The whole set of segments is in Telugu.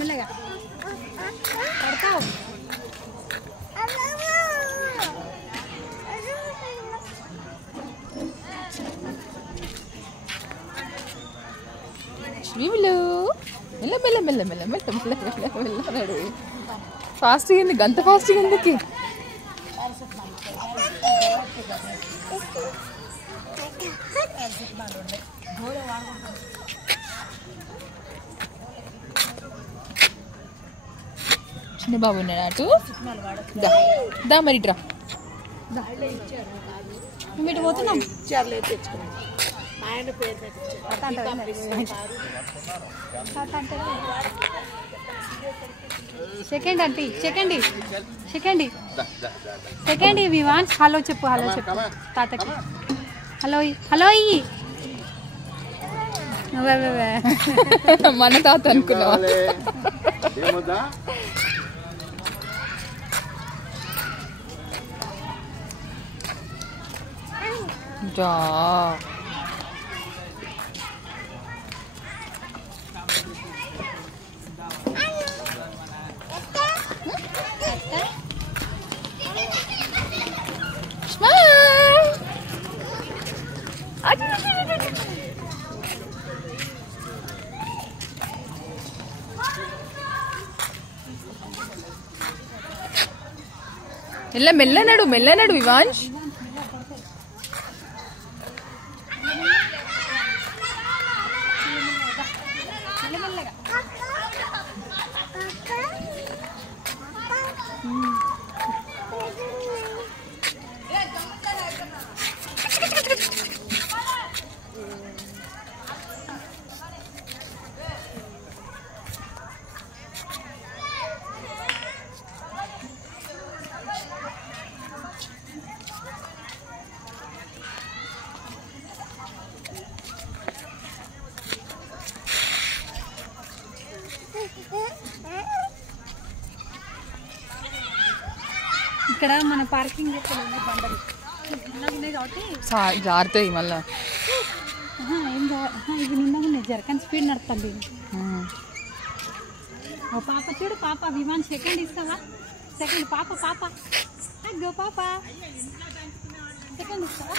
మెల్లగా పడతావు. మెల్ల మెల్ల మెల్ల మెల్ల మెల్ల మెల్ల మెల్ల మెల్లన్నాడు. ఫాస్ట్గా ఉంది, గంత ఫాస్ట్గా ఎందుకు? చిన్న బాబు ఉన్నాడు అటు. దా మరి డ్రా మేము పోతున్నాం. సెకండ్ అంటే సెకండ్ వివాన్స్. హలో చెప్పు తాతకి. హలో హలో ఇయ్యి. మన తాత అనుకున్నావా? మెల్లనడు వివాంష్. ఇక్కడ మన పార్కింగ్ బండలు జారుతాయి మళ్ళా. ఇవి నిన్నగా ఉన్నాయి జరకని స్పీడ్ నడుతుంది. పాప చూడు పాప. విమాన్ సెకండ్ ఇస్తావా? సెకండ్ పాప అగ్గో పాప సెకండ్ ఇస్తావా?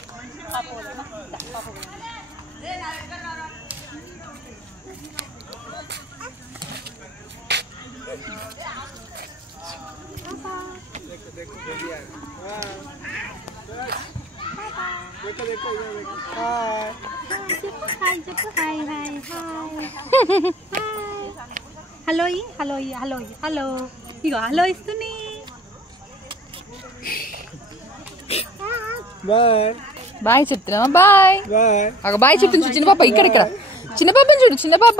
హలో హలో ఇగో హలో ఇస్తుంది. బాయ్ చెప్తున్నావా? బాయ్ బాయ్ చెప్తుంది చిన్న పాప. ఇక్కడ చిన్న పాపని చూడు, చిన్న పాప.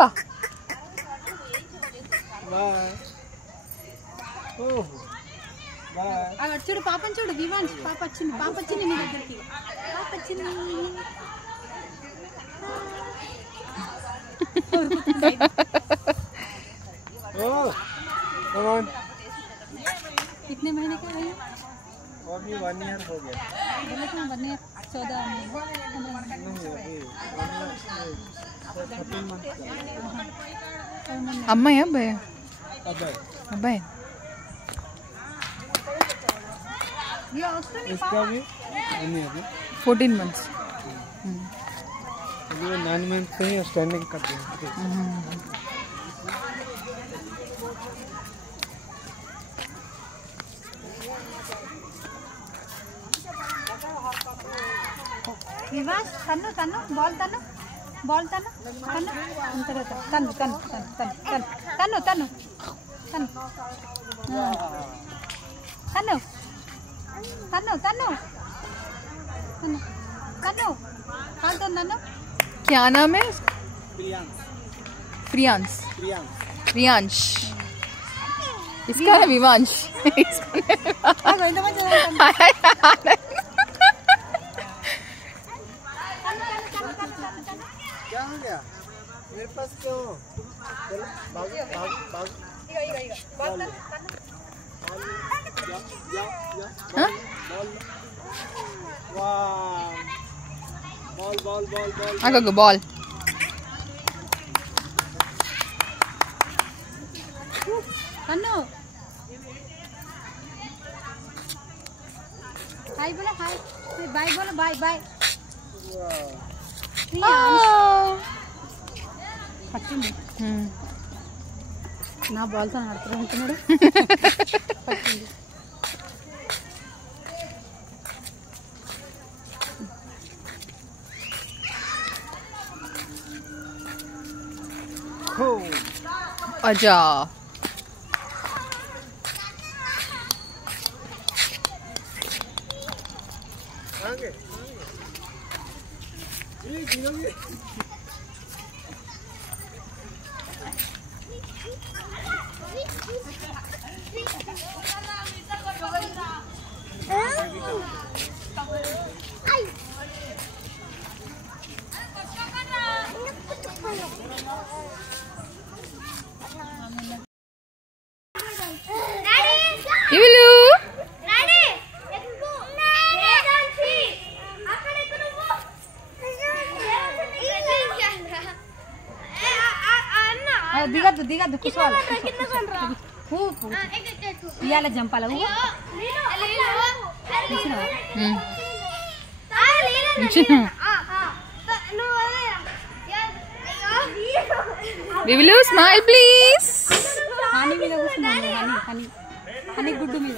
చూడు పాపని చూడు. వివాన్ పాప వచ్చింది మీ దగ్గరికి. పాప వచ్చింది. कितने महीने का है? अभी 1 ईयर हो गया. 1 ईयर 14 అమ్మాయి అబ్బాయి? అబ్బాయి. इसका भी 14 months. अभी 9 मंथ से ही स्टैंडिंग कर दिया. विवास तन्नु तन्नु बॉल तन्नु तन्नु अंतर तन्नु तन्नु तन्नु तन्नु तन्नु तन्नु तन्नु तन्नु तन्नु तन्नु कौन तो तन्नु? क्या नाम है? प्रियांश. इसका है विवांश. क्या हो गया? मेरे पास क्यों? भाग. ఆగో బాల్ కన్ను హాయ్ బోలో హాయ్ బాయ్ బోలో బాయ్ బాయ్ పట్టింది నా బాల్తో ఆడుతూ ఉంటున్నాడు పట్టింది అజా ఇవిలు దిగద్దు దిగద్దు కూర్చోవాలి ఇవాళ జంపాల వివిలు స్మైల్ ప్లీజ్ హనీ మీద కూర్చున్నాను హనీ హనీ హనీ గుడ్డు మీద